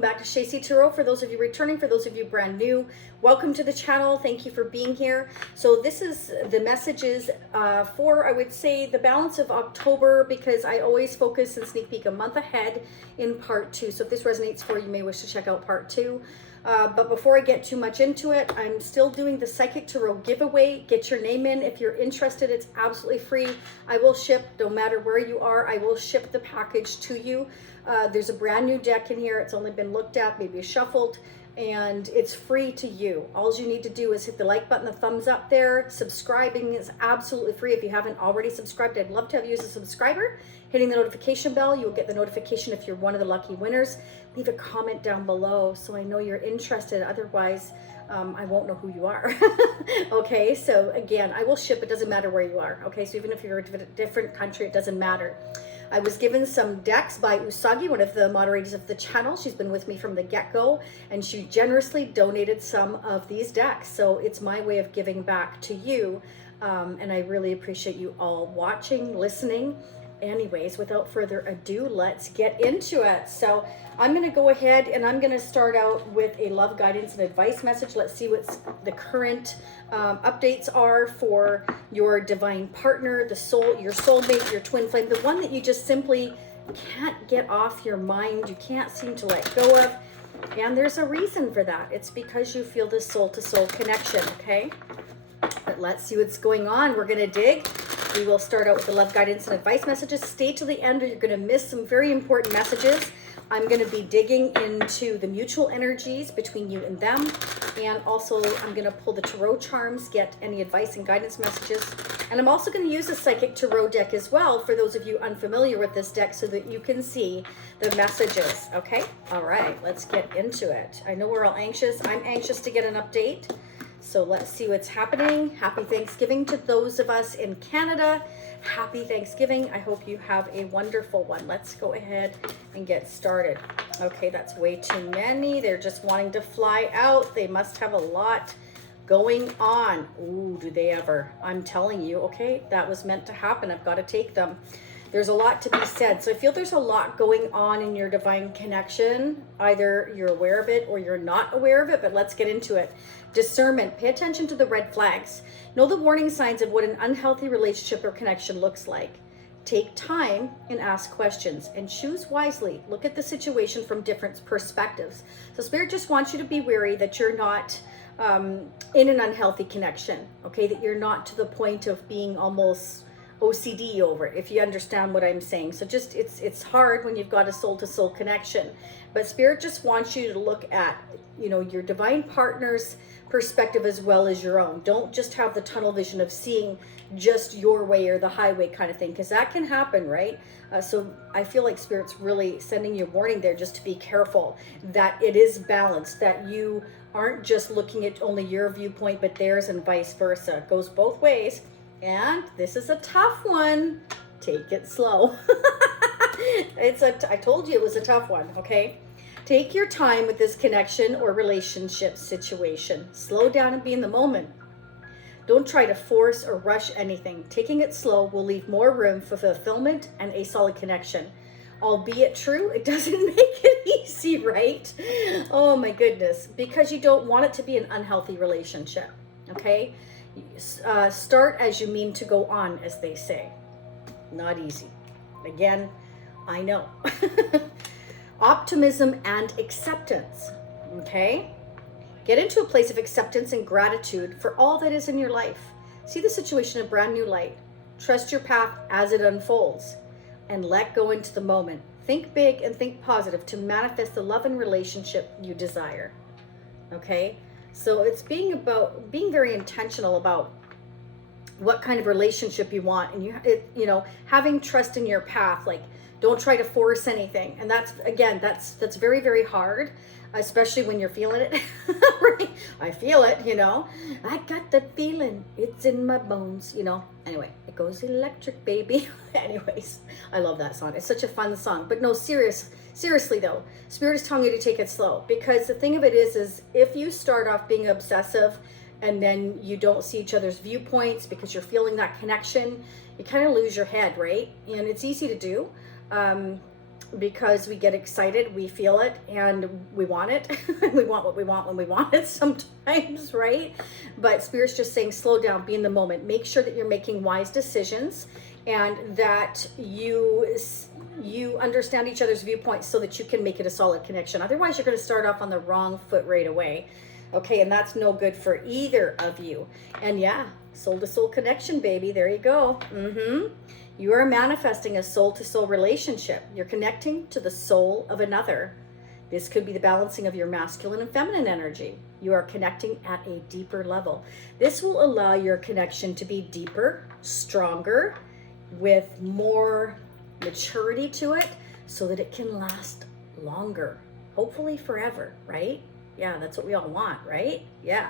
welcome back to Shacy Tarot. For those of you returning, for those of you brand new, welcome to the channel. Thank you for being here. So this is the messages for, I would say, the balance of October, because I always focus and sneak peek a month ahead in part 2. So if this resonates for you, you may wish to check out part 2. But before I get too much into it, I'm still doing the Psychic Tarot giveaway. Get your name in if you're interested. It's absolutely free. I will ship, no matter where you are, I will ship the package to you. There's a brand new deck in here. It's only been looked at, maybe shuffled, and it's free to you. All you need to do is hit the like button, the thumbs up there. Subscribing is absolutely free. If you haven't already subscribed, I'd love to have you as a subscriber. Hitting the notification bell, you'll get the notification if you're one of the lucky winners. Leave a comment down below so I know you're interested. Otherwise, I won't know who you are. Okay, so again, I will ship. It doesn't matter where you are. Okay, so even if you're in a different country, it doesn't matter. I was given some decks by Usagi, one of the moderators of the channel. She's been with me from the get-go, and she generously donated some of these decks. So it's my way of giving back to you, and I really appreciate you all watching, listening. Anyways, without further ado, let's get into it. So I'm going to go ahead and I'm going to start out with a love guidance and advice message. Let's see what the current updates are for your divine partner, the soul, your soulmate, your twin flame, the one that you just simply can't get off your mind, you can't seem to let go of. And there's a reason for that. It's because you feel this soul-to-soul connection, okay? But let's see what's going on. We're going to dig. We will start out with the love guidance and advice messages. Stay till the end or you're going to miss some very important messages. I'm going to be digging into the mutual energies between you and them. And also I'm going to pull the tarot charms, get any advice and guidance messages. And I'm also going to use a Psychic Tarot deck as well for those of you unfamiliar with this deck so that you can see the messages. Okay? All right, let's get into it. I know we're all anxious. I'm anxious to get an update. So let's see what's happening. Happy Thanksgiving to those of us in Canada. Happy Thanksgiving. I hope you have a wonderful one. Let's go ahead and get started. Okay, that's way too many. They're just wanting to fly out. They must have a lot going on. Ooh, do they ever? I'm telling you, okay, that was meant to happen. I've got to take them. There's a lot to be said. So I feel there's a lot going on in your divine connection. Either you're aware of it or you're not aware of it, but let's get into it. Discernment. Pay attention to the red flags. Know the warning signs of what an unhealthy relationship or connection looks like. Take time and ask questions and choose wisely. Look at the situation from different perspectives. So Spirit just wants you to be wary that you're not in an unhealthy connection, okay? That you're not to the point of being almost OCD over it, if you understand what I'm saying. So just it's hard when you've got a soul-to-soul connection, but Spirit just wants you to look at, you know, your divine partner's perspective as well as your own. Don't just have the tunnel vision of seeing just your way or the highway kind of thing, because that can happen, right? So I feel like Spirit's really sending you a warning there, just to be careful that it is balanced, that you aren't just looking at only your viewpoint but theirs, and vice versa. It goes both ways. And this is a tough one. Take it slow. I told you it was a tough one, okay? Take your time with this connection or relationship situation. Slow down and be in the moment. Don't try to force or rush anything. Taking it slow will leave more room for fulfillment and a solid connection. Albeit true, it doesn't make it easy, right? Oh my goodness. Because you don't want it to be an unhealthy relationship, okay? Start as you mean to go on, as they say. Not easy. Again, I know. Optimism and acceptance. Okay? Get into a place of acceptance and gratitude for all that is in your life. See the situation in a brand new light. Trust your path as it unfolds. And let go into the moment. Think big and think positive to manifest the love and relationship you desire. Okay? So it's being very intentional about what kind of relationship you want, and you know, having trust in your path. Like, don't try to force anything. And that's, again, that's very, very hard, especially when you're feeling it. Right? I feel it, you know. I got the feeling, it's in my bones, you know. Anyway, it goes electric, baby. Anyways, I love that song. It's such a fun song. But no, seriously though, Spirit is telling you to take it slow, because the thing of it is if you start off being obsessive and then you don't see each other's viewpoints because you're feeling that connection, you kind of lose your head, right? And it's easy to do. because we get excited, we feel it, and we want it. We want what we want when we want it sometimes, right? But Spirit's just saying, slow down, be in the moment. Make sure that you're making wise decisions and that you understand each other's viewpoints so that you can make it a solid connection. Otherwise, you're going to start off on the wrong foot right away. Okay, and that's no good for either of you. And yeah, soul-to-soul connection, baby. There you go. You are manifesting a soul-to-soul relationship. You're connecting to the soul of another. This could be the balancing of your masculine and feminine energy. You are connecting at a deeper level. This will allow your connection to be deeper, stronger, with more maturity to it, so that it can last longer. Hopefully forever, right? Yeah, that's what we all want, right? Yeah.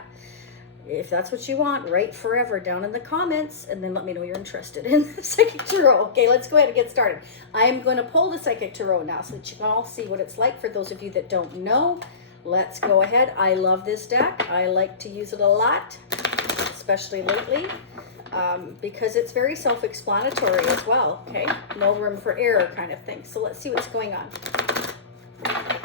If that's what you want, write forever down in the comments, and then let me know you're interested in the Psychic Tarot. Okay, let's go ahead and get started. I'm going to pull the Psychic Tarot now so that you can all see what it's like. For those of you that don't know, let's go ahead. I love this deck. I like to use it a lot, especially lately, because it's very self-explanatory as well, okay? No room for error kind of thing. So let's see what's going on.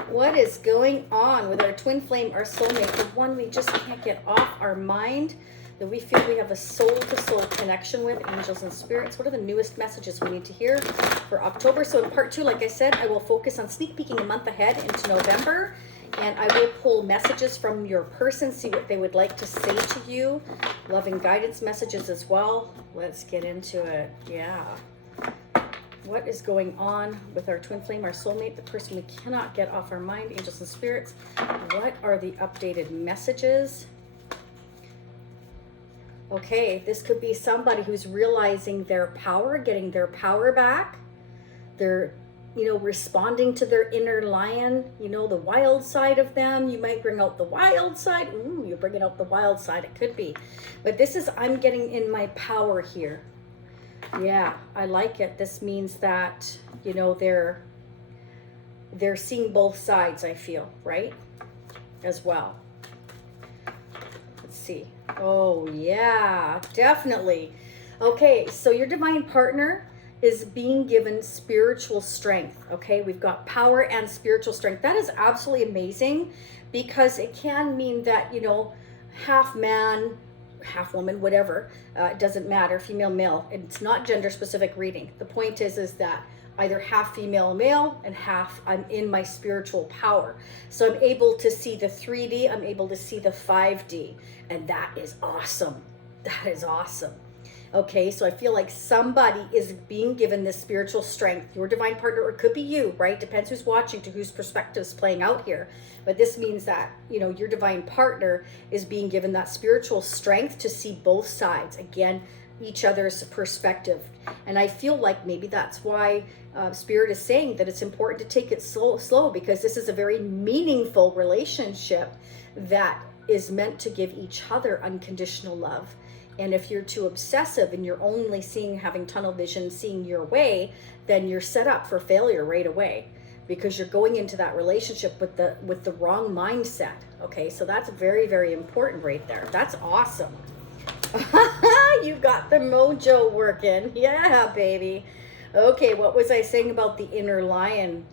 What is going on with our twin flame, our soulmate, the one we just can't get off our mind, that we feel we have a soul-to-soul connection with, angels and spirits? What are the newest messages we need to hear for October? So in part 2, like I said, I will focus on sneak peeking a month ahead into November, and I will pull messages from your person, see what they would like to say to you. Loving guidance messages as well. Let's get into it. Yeah. What is going on with our twin flame, our soulmate, the person we cannot get off our mind, angels and spirits? What are the updated messages? Okay, this could be somebody who's realizing their power, getting their power back. They're, responding to their inner lion, the wild side of them. You might bring out the wild side. Ooh, you're bringing out the wild side. It could be. But this is, I'm getting in my power here. Yeah, I like it. This means that, they're seeing both sides, I feel, right? As well. Let's see. Oh, yeah, definitely. Okay, so your divine partner is being given spiritual strength, okay? We've got power and spiritual strength. That is absolutely amazing, because it can mean that, half man, half woman, whatever, it doesn't matter, female, male. It's not gender specific reading. The point is that either half female, male, and half I'm in my spiritual power. So I'm able to see the 3D, I'm able to see the 5D, and that is awesome. That is awesome. Okay, so I feel like somebody is being given this spiritual strength. Your divine partner, or it could be you, right? Depends who's watching, to whose perspective is playing out here. But this means that, your divine partner is being given that spiritual strength to see both sides. Again, each other's perspective. And I feel like maybe that's why Spirit is saying that it's important to take it slow, because this is a very meaningful relationship that is meant to give each other unconditional love. And if you're too obsessive and you're only having tunnel vision, seeing your way, then you're set up for failure right away, because you're going into that relationship with the wrong mindset. Okay, so that's very, very important right there. That's awesome. You got the mojo working. Yeah, baby. Okay, what was I saying about the inner lion?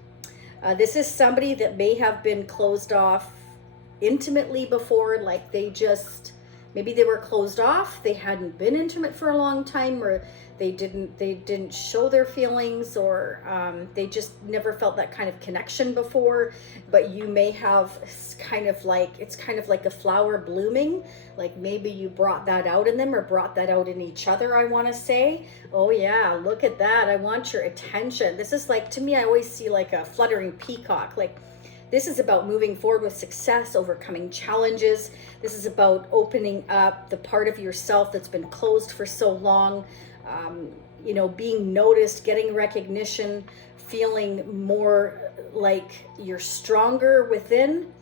This is somebody that may have been closed off intimately before, like maybe they were closed off, they hadn't been intimate for a long time, or they didn't show their feelings, or they just never felt that kind of connection before. But you may have it's kind of like a flower blooming, like maybe you brought that out in them, or brought that out in each other, I want to say. Oh yeah, look at that. I want your attention. This is like, to me, I always see like a fluttering peacock. Like, this is about moving forward with success, overcoming challenges. This is about opening up the part of yourself that's been closed for so long, being noticed, getting recognition, feeling more like you're stronger within.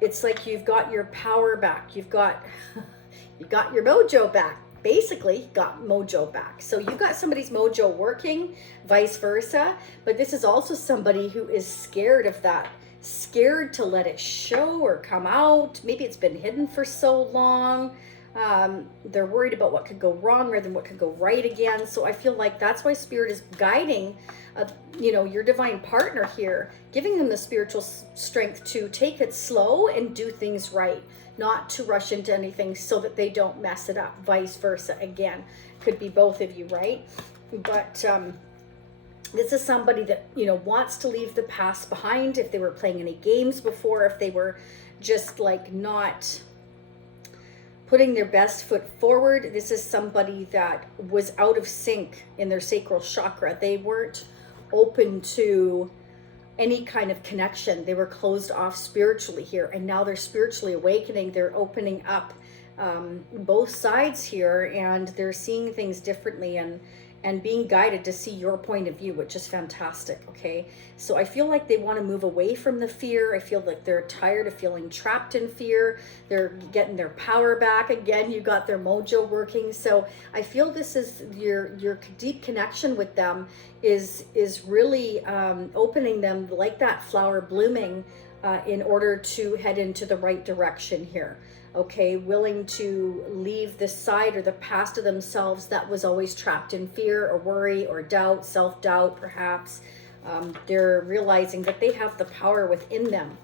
It's like you've got your power back. You've got your mojo back. Basically, got mojo back. So you got somebody's mojo working, vice versa. But this is also somebody who is scared of that. Scared to let it show or come out. Maybe it's been hidden for so long. They're worried about what could go wrong rather than what could go right again. So I feel like that's why Spirit is guiding you know, your divine partner here, giving them the spiritual strength to take it slow and do things right, not to rush into anything so that they don't mess it up, vice versa. Again, could be both of you, right? But this is somebody that, you know, wants to leave the past behind. If they were playing any games before, if they were just like not putting their best foot forward, this is somebody that was out of sync in their sacral chakra. They weren't open to any kind of connection. They were closed off spiritually here, and now they're spiritually awakening. They're opening up both sides here, and they're seeing things differently and being guided to see your point of view, which is fantastic. Okay, so I feel like they want to move away from the fear. I feel like they're tired of feeling trapped in fear. They're getting their power back again. You got their mojo working. So I feel this is your deep connection with them is really opening them like that flower blooming in order to head into the right direction here. Okay, willing to leave the side or the past of themselves that was always trapped in fear or worry or doubt, self-doubt perhaps. They're realizing that they have the power within them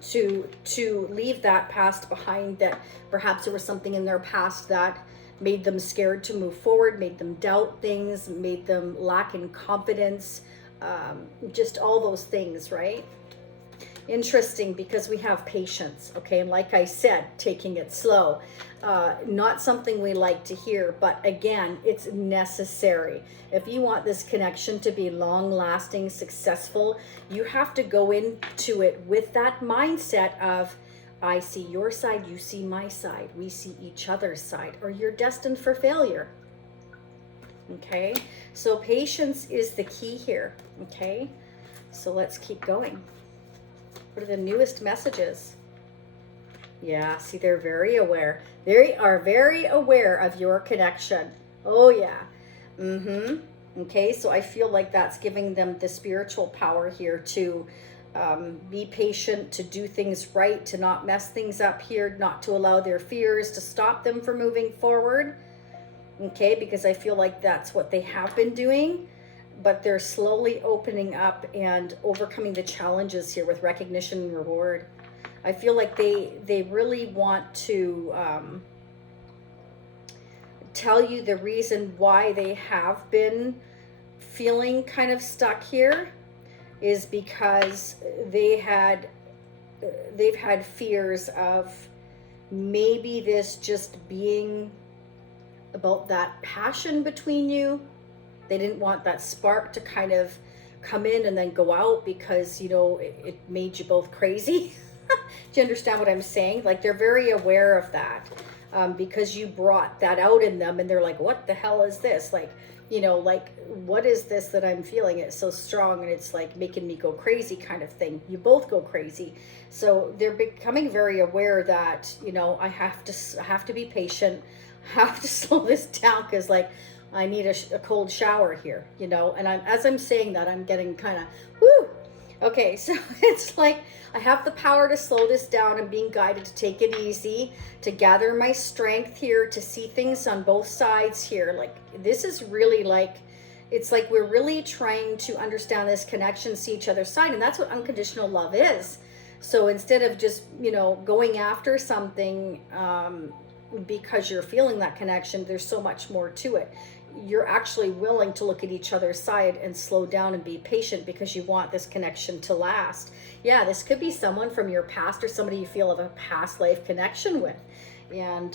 to leave that past behind, that perhaps there was something in their past that made them scared to move forward, made them doubt things, made them lack in confidence, just all those things, right? Interesting, because we have patience, okay? And like I said, taking it slow, not something we like to hear, but again, it's necessary. If you want this connection to be long-lasting, successful, you have to go into it with that mindset of, I see your side, you see my side, we see each other's side, or you're destined for failure. Okay, so patience is the key here. Okay, so let's keep going. What are the newest messages? Yeah, see, they're very aware. They are very aware of your connection. Oh, yeah. Okay, so I feel like that's giving them the spiritual power here to be patient, to do things right, to not mess things up here, not to allow their fears to stop them from moving forward. Okay, because I feel like that's what they have been doing. But they're slowly opening up and overcoming the challenges here with recognition and reward. I feel like they really want to tell you the reason why they have been feeling kind of stuck here is because they've had fears of maybe this just being about that passion between you. They didn't want that spark to kind of come in and then go out because, you know, it made you both crazy. Do you understand what I'm saying? Like, they're very aware of that because you brought that out in them, and they're like, what the hell is this? Like, you know, like, what is this that I'm feeling? It's so strong and it's like making me go crazy kind of thing. You both go crazy. So they're becoming very aware that, you know, I have to be patient. I have to slow this down because, like, I need a cold shower here, you know, and as I'm saying that, I'm getting kind of, whoo. Okay, so it's like I have the power to slow this down. I'm being guided to take it easy, to gather my strength here, to see things on both sides here. Like, this is really like, it's like we're really trying to understand this connection, see each other's side, and that's what unconditional love is. So instead of just, you know, going after something because you're feeling that connection, there's so much more to it. You're actually willing to look at each other's side and slow down and be patient because you want this connection to last. Yeah, this could be someone from your past or somebody you feel of a past life connection with. And,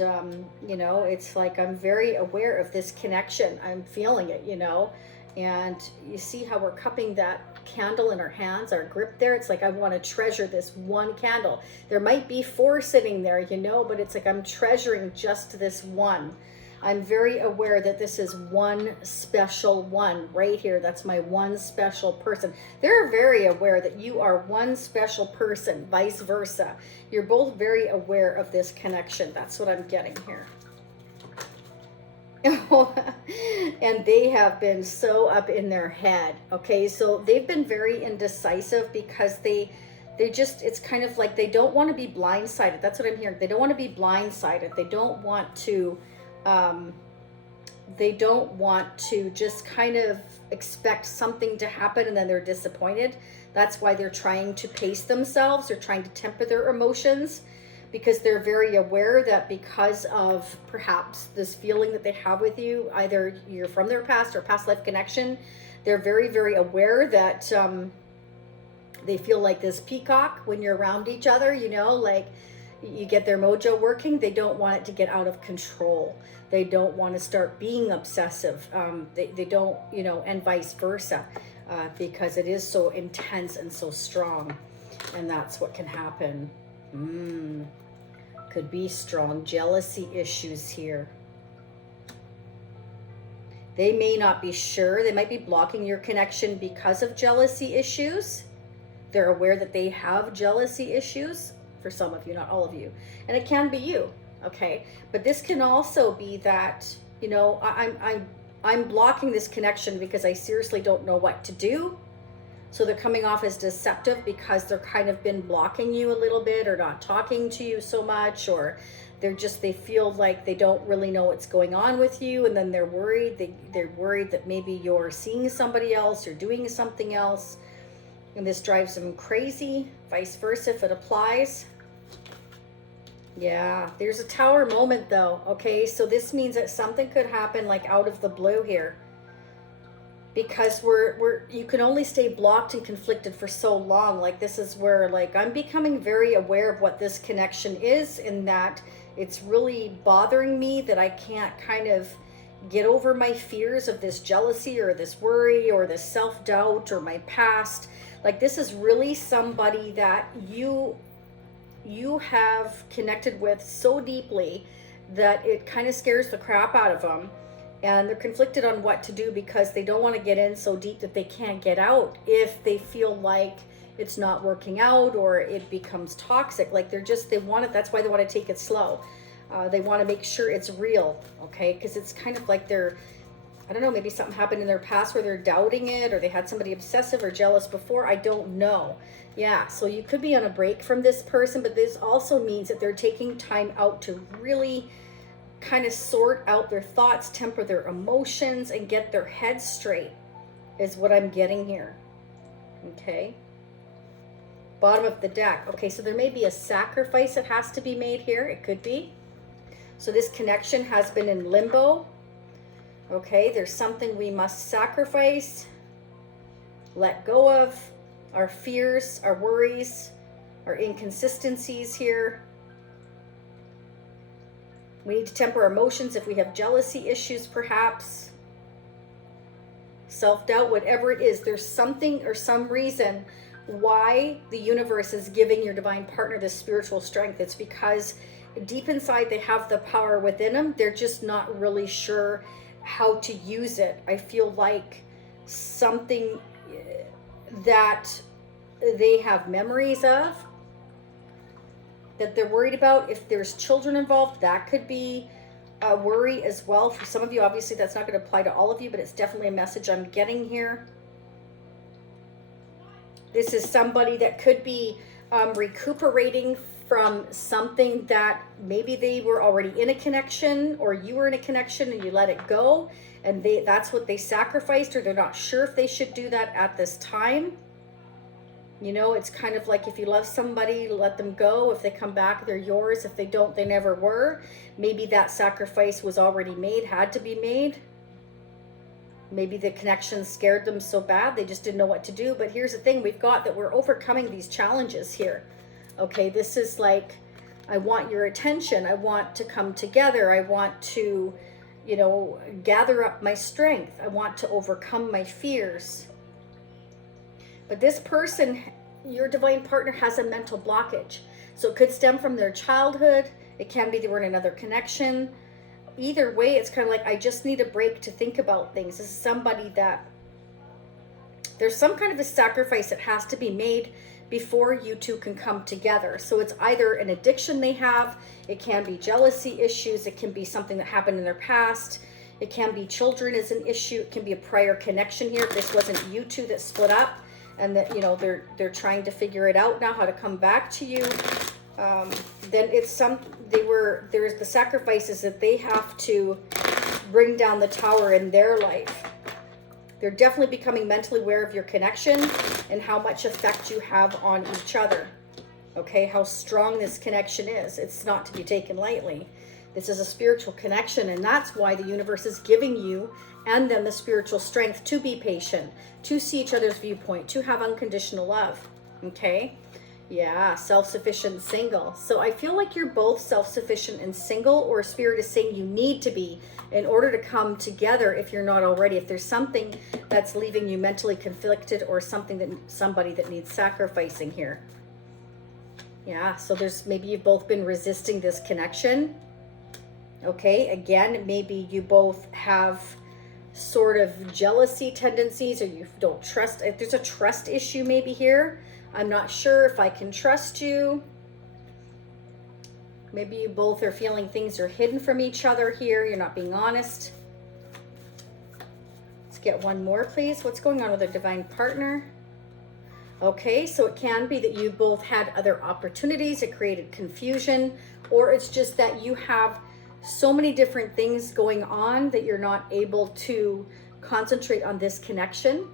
you know, it's like I'm very aware of this connection. I'm feeling it, you know. And you see how we're cupping that candle in our hands, our grip there. It's like I want to treasure this one candle. There might be 4 sitting there, you know, but it's like I'm treasuring just this one. I'm very aware that this is one special one right here. That's my one special person. They're very aware that you are one special person, vice versa. You're both very aware of this connection. That's what I'm getting here. And they have been so up in their head. Okay, so they've been very indecisive because they just, it's kind of like they don't want to be blindsided. That's what I'm hearing. They don't want to be blindsided. They don't want to they don't want to just kind of expect something to happen and then they're disappointed. That's why they're trying to pace themselves. They're trying to temper their emotions, because they're very aware that because of perhaps this feeling that they have with you, either you're from their past or past life connection, they're very, very aware that they feel like this peacock when you're around each other, you know, like you get their mojo working. They don't want it to get out of control. They don't want to start being obsessive. They don't, you know, and vice versa, because it is so intense and so strong. And that's what can happen. Could be strong jealousy issues here. They may not be sure. They might be blocking your connection because of jealousy issues. They're aware that they have jealousy issues, for some of you, not all of you. And it can be you, okay? But this can also be that, you know, I'm blocking this connection because I seriously don't know what to do. So they're coming off as deceptive because they're kind of been blocking you a little bit, or not talking to you so much, or they feel like they don't really know what's going on with you, and then they're worried. They're worried that maybe you're seeing somebody else or doing something else, and this drives them crazy. Vice versa if it applies. Yeah, there's a Tower moment though, okay? So this means that something could happen like out of the blue here. Because you can only stay blocked and conflicted for so long. Like this is where, like, I'm becoming very aware of what this connection is, and that it's really bothering me that I can't kind of get over my fears of this jealousy or this worry or this self-doubt or my past. Like this is really somebody that you have connected with so deeply that it kind of scares the crap out of them. And they're conflicted on what to do because they don't want to get in so deep that they can't get out if they feel like it's not working out or it becomes toxic. Like they want it. That's why they want to take it slow. They want to make sure it's real, okay? Because it's kind of like I don't know, maybe something happened in their past where they're doubting it, or they had somebody obsessive or jealous before. I don't know. Yeah, so you could be on a break from this person, but this also means that they're taking time out to really kind of sort out their thoughts, temper their emotions, and get their head straight, is what I'm getting here. Okay. Bottom of the deck. Okay, so there may be a sacrifice that has to be made here. It could be. So this connection has been in limbo. Okay, there's something we must sacrifice, let go of, our fears, our worries, our inconsistencies here. We need to temper our emotions if we have jealousy issues, perhaps. Self-doubt, whatever it is, there's something or some reason why the universe is giving your divine partner this spiritual strength. It's because deep inside they have the power within them. They're just not really sure how to use it. I feel like something that they have memories of, that they're worried about. If there's children involved, that could be a worry as well. For some of you, obviously that's not going to apply to all of you, but it's definitely a message I'm getting here. This is somebody that could be recuperating from something that maybe they were already in a connection, or you were in a connection and you let it go, and that's what they sacrificed, or they're not sure if they should do that at this time. You know, it's kind of like if you love somebody, let them go. If they come back, they're yours. If they don't, they never were. Maybe that sacrifice was already made, had to be made. Maybe the connection scared them so bad, they just didn't know what to do. But here's the thing, we've got that we're overcoming these challenges here. Okay, this is like, I want your attention. I want to come together. I want to, you know, gather up my strength. I want to overcome my fears. But this person, your divine partner, has a mental blockage. So it could stem from their childhood. It can be they were in another connection. Either way, it's kind of like, I just need a break to think about things. This is somebody that there's some kind of a sacrifice that has to be made before you two can come together. So it's either an addiction they have, it can be jealousy issues, it can be something that happened in their past, it can be children is an issue, it can be a prior connection here. If this wasn't you two that split up, and that, you know, they're trying to figure it out now, how to come back to you. Then it's there's the sacrifices that they have to bring down the tower in their life. They're definitely becoming mentally aware of your connection and how much effect you have on each other. Okay, how strong this connection is. It's not to be taken lightly. This is a spiritual connection, and that's why the universe is giving you and them the spiritual strength to be patient, to see each other's viewpoint, to have unconditional love. Okay? Yeah, self-sufficient single. So I feel like you're both self-sufficient and single, or Spirit is saying you need to be in order to come together if you're not already. If there's something that's leaving you mentally conflicted, or somebody that needs sacrificing here. Yeah, so there's maybe you've both been resisting this connection. Okay, again, maybe you both have sort of jealousy tendencies, or you don't trust. There's a trust issue maybe here. I'm not sure if I can trust you. Maybe you both are feeling things are hidden from each other here. You're not being honest. Let's get one more, please. What's going on with a divine partner? Okay, so it can be that you both had other opportunities. It created confusion, or it's just that you have so many different things going on that you're not able to concentrate on this connection.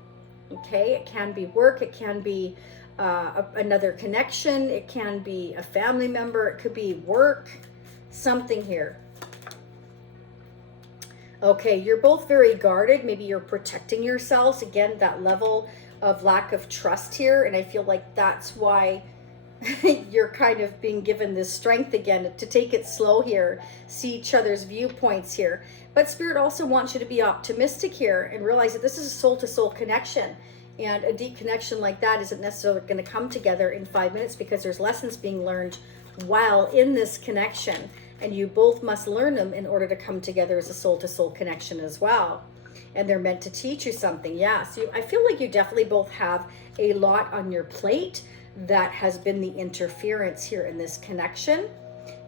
Okay, it can be work, it can be another connection, it can be a family member, it could be work, something here. Okay, you're both very guarded. Maybe you're protecting yourselves. Again, that level of lack of trust here, and I feel like that's why you're kind of being given this strength again to take it slow here, see each other's viewpoints here. But Spirit also wants you to be optimistic here and realize that this is a soul-to-soul connection, and a deep connection like that isn't necessarily going to come together in 5 minutes, because there's lessons being learned while in this connection, and you both must learn them in order to come together as a soul-to-soul connection as well. And they're meant to teach you something. Yeah, so I feel like you definitely both have a lot on your plate that has been the interference here in this connection.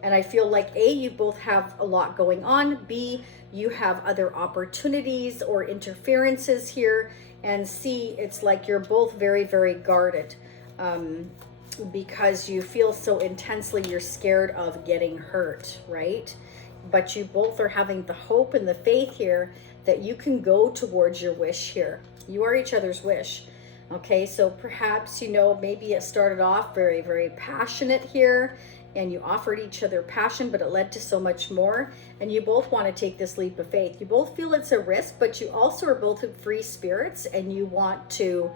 And I feel like A, you both have a lot going on. B, you have other opportunities or interferences here. And C, it's like you're both very, very guarded because you feel so intensely you're scared of getting hurt, right? But you both are having the hope and the faith here that you can go towards your wish here. You are each other's wish. Okay, so perhaps, you know, maybe it started off very, very passionate here, and you offered each other passion, but it led to so much more, and you both want to take this leap of faith. You both feel it's a risk, but you also are both free spirits, and you want to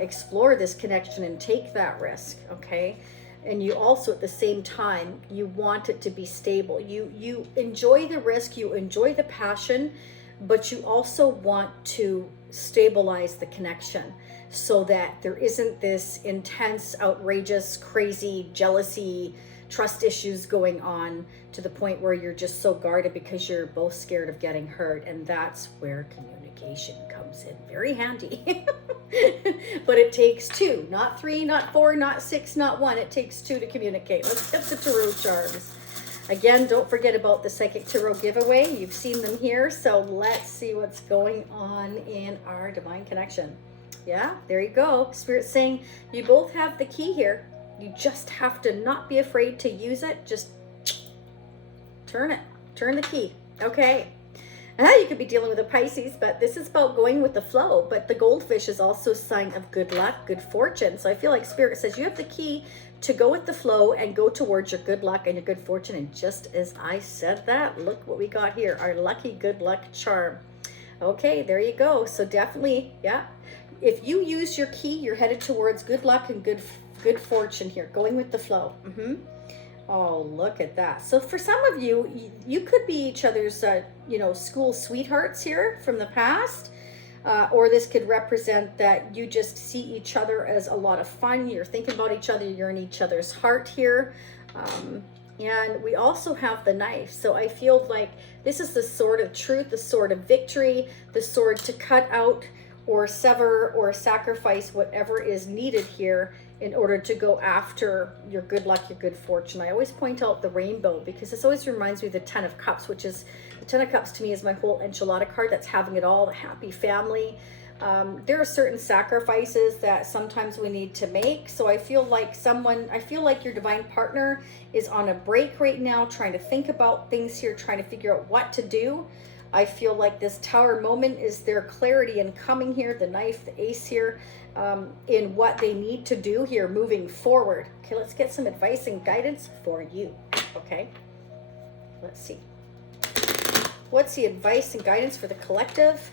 explore this connection and take that risk, okay? And you also, at the same time, you want it to be stable. You enjoy the risk, you enjoy the passion, but you also want to stabilize the connection so that there isn't this intense, outrageous, crazy jealousy, trust issues going on to the point where you're just so guarded because you're both scared of getting hurt. And that's where communication comes in very handy. But it takes two, not three, not four, not six, not one. It takes two to communicate. Let's get the tarot charms. Again, don't forget about the Psychic Tarot giveaway. You've seen them here. So let's see what's going on in our divine connection. Yeah, there you go. Spirit's saying you both have the key here. You just have to not be afraid to use it. Just turn it. Turn the key. Okay. And now you could be dealing with a Pisces, but this is about going with the flow. But the goldfish is also a sign of good luck, good fortune. So I feel like Spirit says you have the key to go with the flow and go towards your good luck and your good fortune. And just as I said that, look what we got here, our lucky good luck charm. Okay, there you go. So definitely, yeah, if you use your key, you're headed towards good luck and good fortune here, going with the flow. Oh, look at that. So for some of you, you could be each other's, you know, school sweethearts here from the past. Or this could represent that you just see each other as a lot of fun. You're thinking about each other. You're in each other's heart here. And we also have the knife. So I feel like this is the sword of truth, the sword of victory, the sword to cut out or sever or sacrifice whatever is needed here in order to go after your good luck, your good fortune. I always point out the rainbow because this always reminds me of the Ten of Cups, which is, the Ten of Cups to me is my whole enchilada card. That's having it all, the happy family. There are certain sacrifices that sometimes we need to make. So I feel like your divine partner is on a break right now, trying to think about things here, trying to figure out what to do. I feel like this Tower moment is their clarity in coming here, the Knife, the Ace here, in what they need to do here moving forward. Okay, let's get some advice and guidance for you. Okay, let's see. What's the advice and guidance for the collective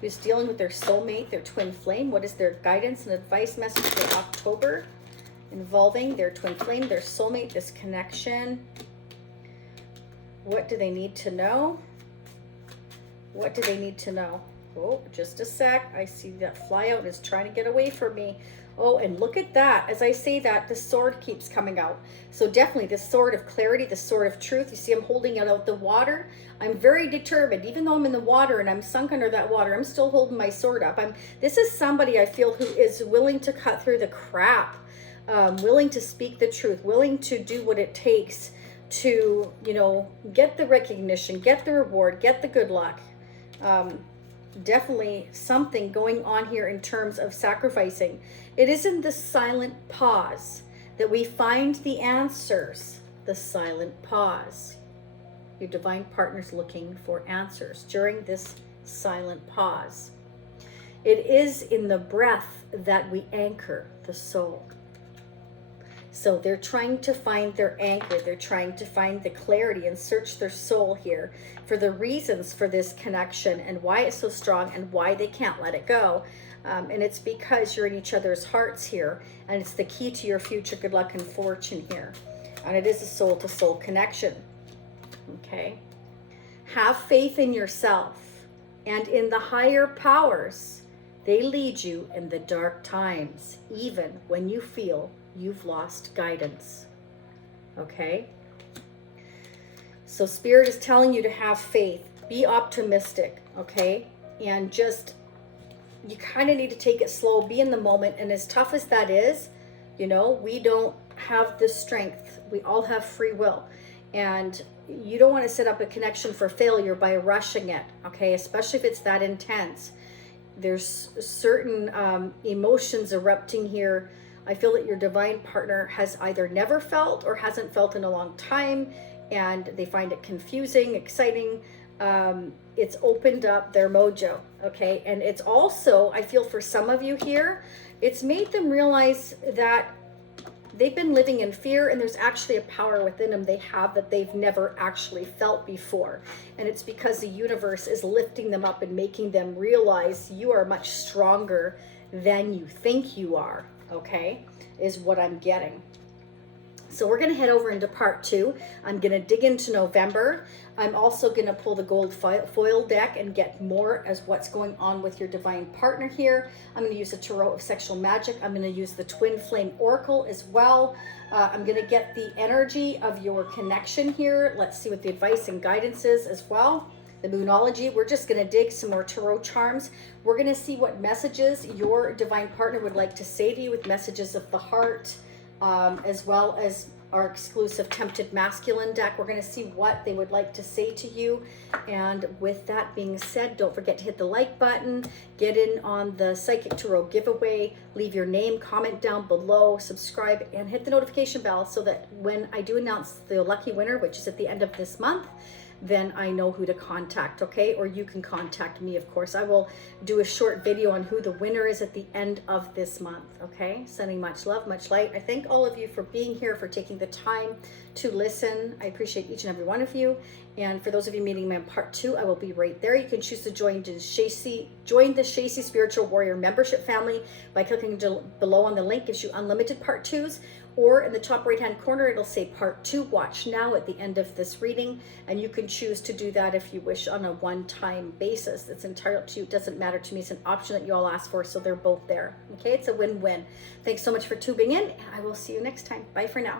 who's dealing with their soulmate, their twin flame? What is their guidance and advice message for October involving their twin flame, their soulmate, this connection? What do they need to know? What do they need to know? Oh, just a sec. I see that fly out and is trying to get away from me. Oh, and look at that. As I say that, the sword keeps coming out. So definitely the sword of clarity, the sword of truth. You see I'm holding it out the water. I'm very determined. Even though I'm in the water and I'm sunk under that water, I'm still holding my sword up. This is somebody I feel who is willing to cut through the crap, willing to speak the truth, willing to do what it takes to, you know, get the recognition, get the reward, get the good luck. Definitely something going on here in terms of sacrificing. It is in the silent pause that we find the answers. The silent pause. Your divine partner's looking for answers during this silent pause. It is in the breath that we anchor the soul. So they're trying to find their anchor. They're trying to find the clarity and search their soul here for the reasons for this connection and why it's so strong and why they can't let it go. And it's because you're in each other's hearts here, and it's the key to your future good luck and fortune here. And it is a soul-to-soul connection. Okay? Have faith in yourself and in the higher powers. They lead you in the dark times, even when you feel you've lost guidance. Okay? So Spirit is telling you to have faith. Be optimistic, okay? And just, you kind of need to take it slow, be in the moment. And as tough as that is, you know, we don't have the strength. We all have free will. And you don't want to set up a connection for failure by rushing it, okay? Especially if it's that intense. There's certain emotions erupting here. I feel that your divine partner has either never felt or hasn't felt in a long time, and they find it confusing, exciting. It's opened up their mojo, okay? And it's also, I feel for some of you here, it's made them realize that they've been living in fear, and there's actually a power within them they have that they've never actually felt before. And it's because the universe is lifting them up and making them realize you are much stronger than you think you are, okay, is what I'm getting. So we're going to head over into part 2. I'm going to dig into November. I'm also going to pull the gold foil deck and get more as what's going on with your divine partner here. I'm going to use the Tarot of Sexual Magic. I'm going to use the Twin Flame Oracle as well. I'm going to get the energy of your connection here. Let's see what the advice and guidance is as well. The Moonology. We're just going to dig some more tarot charms. We're going to see what messages your divine partner would like to say to you with messages of the heart, as well as our exclusive Tempted Masculine deck. We're going to see what they would like to say to you. And with that being said, don't forget to hit the like button, get in on the Psychic Tarot giveaway, leave your name, comment down below, subscribe, and hit the notification bell so that when I do announce the lucky winner, which is at the end of this month, then I know who to contact, okay? Or you can contact me, of course. I will do a short video on who the winner is at the end of this month, okay? Sending much love, much light. I thank all of you for being here, for taking the time to listen. I appreciate each and every one of you. And for those of you meeting me in part 2, I will be right there. You can choose to join the Shacy Spiritual Warrior membership family by clicking below on the link. Gives you unlimited part 2s. Or in the top right hand corner, it'll say part 2, watch now at the end of this reading. And you can choose to do that if you wish on a one-time basis. It's entirely up to you. It doesn't matter to me. It's an option that you all ask for, so they're both there. Okay, it's a win-win. Thanks so much for tuning in, and I will see you next time. Bye for now.